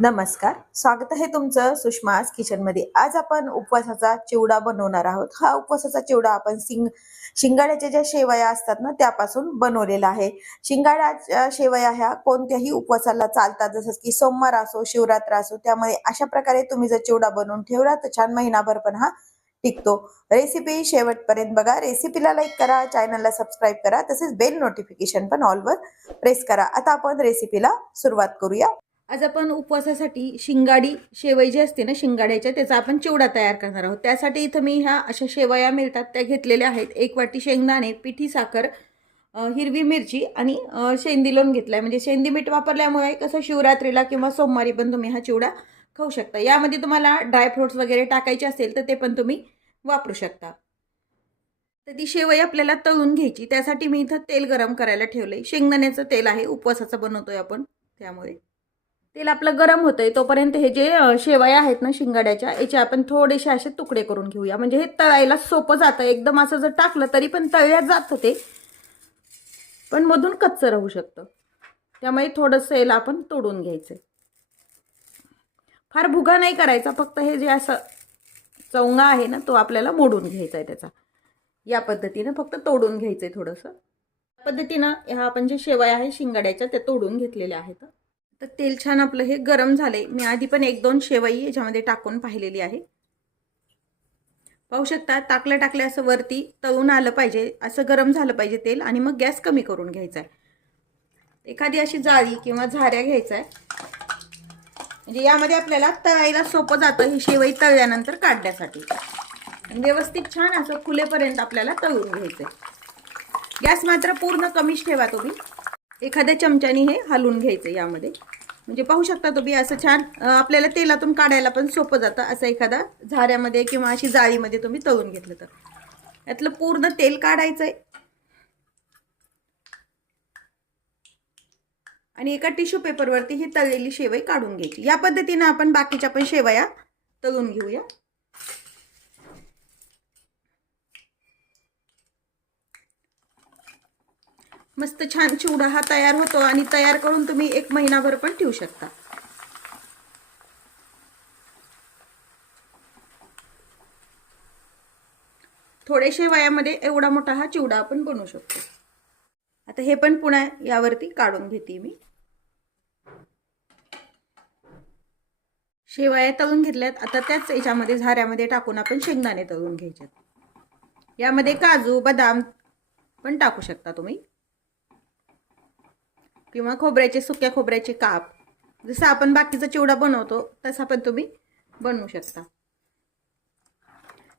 नमस्कार, स्वागत आहे तुमचं सुषमाज किचनमध्ये। आज आपण उपवासाचा चिवडा बनवणार आहोत। हा उपवासाचा चिवडा आपण शिंगाड्याच्या ज्या शेवया असतात ना त्यापासून बनवलेला आहे। शिंगाड्याच्या शेवया ह्या कोणत्याही उपवासाला चालतात, जसं की सोमवार असो, शिवरात्र असो। त्यामुळे अशा प्रकारे तुम्ही जर चिवडा बनवून ठेवला तर छान महिनाभर पण हा टिकतो। रेसिपी शेवटपर्यंत बघा। रेसिपीला लाईक करा, चॅनलला सबस्क्राईब करा, तसेच बेल नोटिफिकेशन पण ऑलवर प्रेस करा। आता आपण रेसिपीला सुरुवात करूया। आज आपण उपवासासाठी शिंगाडी शेवई जी असते ना शिंगाड्याच्या, त्याचा आपण चिवडा तयार करणार आहोत। त्यासाठी इथं मी ह्या अशा शेवया मिळतात त्या घेतलेल्या आहेत। 1 वाटी शेंगदाणे, पिठी साखर, हिरवी मिरची आणि शेंदी लोण घेतलाय। म्हणजे शेंदी मीठ वापरल्यामुळे कसं शिवरात्रीला किंवा सोमवारी पण तुम्ही हा चिवडा खाऊ शकता। यामध्ये तुम्हाला ड्रायफ्रुट्स वगैरे टाकायचे असेल तर ते पण तुम्ही वापरू शकता। तर ती शेवई आपल्याला तळून घ्यायची। त्यासाठी मी इथं तेल गरम करायला ठेवलंय। शेंगदाण्याचं तेल आहे, उपवासाचं बनवतोय आपण, त्यामुळे तेल आपलं गरम होतंय तोपर्यंत हे जे शेवया आहेत ना शिंगाड्याच्या, याचे आपण थोडेसे असे तुकडे करून घेऊया। म्हणजे हे तळायला सोपं जातं। एकदम असं जर टाकलं तरी पण तळल्यात जातं ते, पण मधून कच्चं राहू शकतं। त्यामुळे थोडंसं याला आपण तोडून घ्यायचं। फार भुगा नाही करायचा, फक्त हे जे असं चौंगा आहे ना तो आपल्याला मोडून घ्यायचा आहे त्याचा। या पद्धतीने फक्त तोडून घ्यायचंय थोडंसं। पद्धतीनं ह्या आपण जे शेवया आहे शिंगाड्याच्या त्या तोडून घेतलेल्या आहेत। तर तेल छान आपलं हे गरम झाले। मी आधी पण 1-2 शेवई याच्यामध्ये टाकून पाहिलेली आहे। पाहू शकता टाकल्या असं वरती तळून आलं पाहिजे, असं गरम झालं पाहिजे तेल, आणि मग गॅस कमी करून घ्यायचा आहे। एखादी अशी जाळी किंवा झाऱ्या घ्यायचा आहे, म्हणजे यामध्ये आपल्याला तळायला सोपं जातं ही शेवई तळल्यानंतर काढण्यासाठी। व्यवस्थित छान असं खुलेपर्यंत आपल्याला तळून घ्यायचंय। गॅस मात्र पूर्ण कमीच ठेवा तुम्ही। एखाद्या चमच्याने हे हलवून घ्यायचं यामध्ये, म्हणजे पाहू शकता तुम्ही असं छान आपल्याला तेलातून काढायला पण सोपं जातं। असं एखादा झाऱ्यामध्ये किंवा अशी जाळीमध्ये तुम्ही तळून घेतलं तर यातलं पूर्ण तेल काढायचंय आणि एका टिश्यू पेपरवरती ही तळलेली शेवई काढून घ्यायची। या पद्धतीने आपण बाकीच्या पण शेवया तळून घेऊया। मस्त छान चिवडा हा तयार होतो आणि तयार करून तुम्ही 1 महिनाभर पण ठेवू शकता। थोड्या शेवयामध्ये एवढा मोठा हा चिवडा आपण बनवू शकतो। आता हे पण पुन्हा यावरती काढून घेते मी। शेवया तळून घेतल्यात। आता त्याच याच्यामध्ये झाऱ्यामध्ये टाकून आपण शेंगदाणे तळून घ्यायचे। यामध्ये काजू बदाम पण टाकू शकता तुम्ही, किंवा सुक्या खोबऱ्याचे काप, जसं आपण बाकीचा चिवडा बनवतो तसा पण तुम्ही बनवू शकता।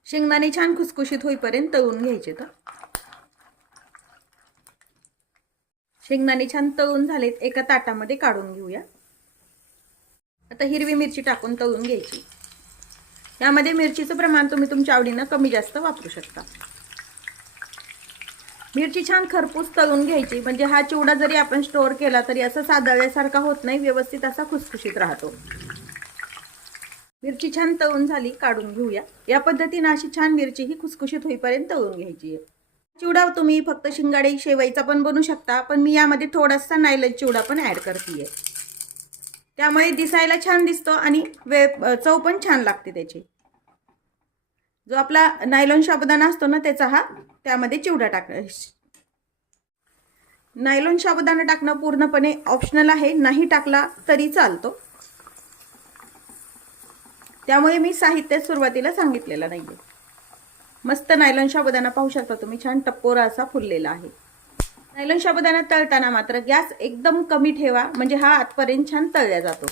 शेंगदाणे छान खुसखुशीत होईपर्यंत तळून घ्यायचे। तर शेंगदाणे छान तळून झालेत, एका ताटामध्ये काढून घेऊया। आता हिरवी मिरची टाकून तळून घ्यायची। यामध्ये मिरचीचं प्रमाण तुम्ही तुमच्या आवडीनं कमी जास्त वापरू शकता। मिरची छान खरपूस तळून घ्यायची, म्हणजे हा चिवडा जरी आपण स्टोअर केला तरी असं सादळल्यासारखा होत नाही, व्यवस्थित असा खुसखुशीत राहतो। मिरची छान तळून झाली, काढून घेऊया। या पद्धतीने अशी छान मिरची ही खुसखुशीत होईपर्यंत तळून घ्यायची आहे। चिवडा तुम्ही फक्त शिंगाडे शेवईचा पण बनवू शकता, पण मी यामध्ये थोडासा नायलॉन चिवडा पण ऍड करतेय। त्यामुळे दिसायला छान दिसतो आणि चव पण छान लागते त्याची। जो आपला नायलॉन साबुदाणा असतो ना त्याचा हा त्यामध्ये चिवडा नायलॉन साबुदाणा टाकणं पूर्णपणे ऑप्शनल आहे, नाही टाकला तरी चालतो। त्यामुळे मी साहित्य सुरुवातीला सांगितलेलं नाहीये। मस्त नायलॉन साबुदाणा पाहू शकता तुम्ही, छान टप्पोरा असा फुललेला आहे। नायलॉन साबुदाणा तळताना मात्र गॅस एकदम कमी ठेवा, म्हणजे हा आतपर्यंत छान तळला जातो।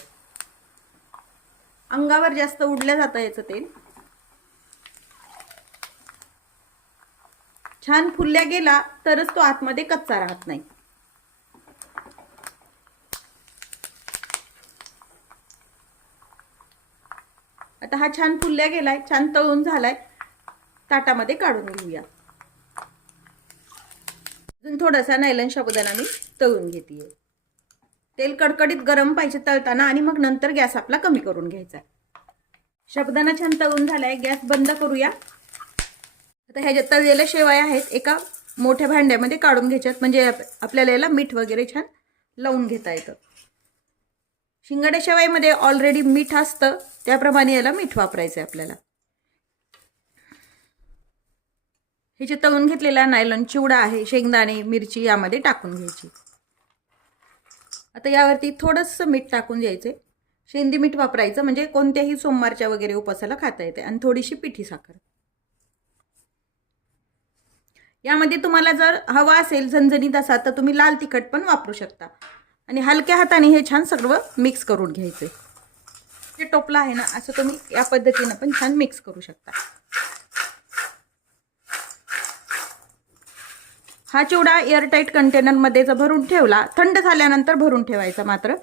अंगावर जास्त उडलं जातं याचं तेल। छान फुलल्या गेला तरच तो आतमध्ये कच्चा राहत नाही। आता हा छान फुलल्या गेलाय, छान तळून झालाय, ताटामध्ये काढून घेऊया। अजून थोडासा नायलॉन साबुदाणा मी तळून घेतेय। तेल कडकडीत गरम पाहिजे तळताना, आणि मग नंतर गॅस आपला कमी करून घ्यायचा। साबुदाणा छान तळून झालाय, गॅस बंद करूया। आता ह्या ज्या तळलेल्या शेवया आहेत एका मोठ्या भांड्यामध्ये काढून घ्यायच्यात, म्हणजे आपल्याला याला मीठ वगैरे छान लावून घेता येतं। शिंगाड्या शेवईमध्ये ऑलरेडी मीठ असतं, त्याप्रमाणे याला मीठ वापरायचं आहे आपल्याला. हे जे तळून घेतलेला नायलॉन चिवडा आहे, शेंगदाणे मिरची यामध्ये टाकून घ्यायची. आता यावरती थोडंसं मीठ टाकून द्यायचे. शेंदी मीठ वापरायचं, म्हणजे कोणत्याही सोमवारच्या वगैरे उपासाला खाता येते. आणि थोडीशी पिठी साखर. यामध्ये तुम्हाला जर हवा असेल झणझणीत असा तर तुम्ही लाल तिखट पण वापरू शकता. आणि हलक्या हाताने हे छान सर्व मिक्स करून घ्यायचे. जे टोपला आहे ना, असं तुम्ही या पद्धतीने पण छान मिक्स करू शकता. हा चिवडा एअरटाईट कंटेनरमध्ये जर भरून ठेवला, थंड झाल्यानंतर भरून ठेवायचा, मात्र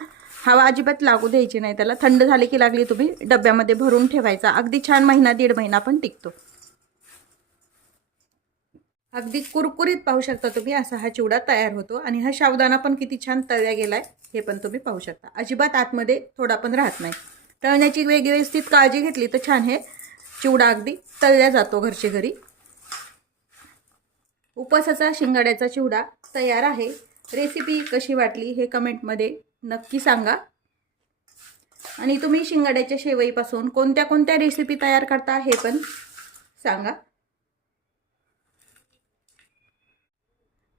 हवा अजिबात लागू द्यायची नाही त्याला. थंड झाले की लागली तुम्ही डब्यामध्ये भरून ठेवायचा. अगदी छान महिना दीड महिना पण टिकतो. अगदी कुरकुरीत पाहू शकता तुम्ही, असा हा चिवडा तयार होतो. आणि हा साबुदाणा पण किती छान तळल्या गेलाय हे पण तुम्ही पाहू शकता. अजिबात आतमध्ये थोडा पण राहत नाही. तळण्याची व्यवस्थित काळजी घेतली तर छान हे चिवडा अगदी तळल्या जातो घरचे घरी. उपवासाचा शिंगाड्याचा चिवडा तयार आहे. रेसिपी कशी वाटली हे कमेंटमध्ये नक्की सांगा. आणि तुम्ही शिंगाड्याच्या शेवईपासून कोणत्या कोणत्या रेसिपी तयार करता हे पण सांगा.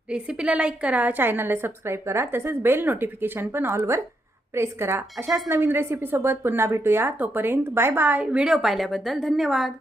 रेसिपीला लाईक करा, चॅनलला सबस्क्राईब करा, तसेच बेल नोटिफिकेशन पण ऑलवर प्रेस करा. अशाच नवीन रेसिपीसोबत पुन्हा भेटूया. तोपर्यंत बाय बाय. व्हिडिओ पाहिल्याबद्दल धन्यवाद.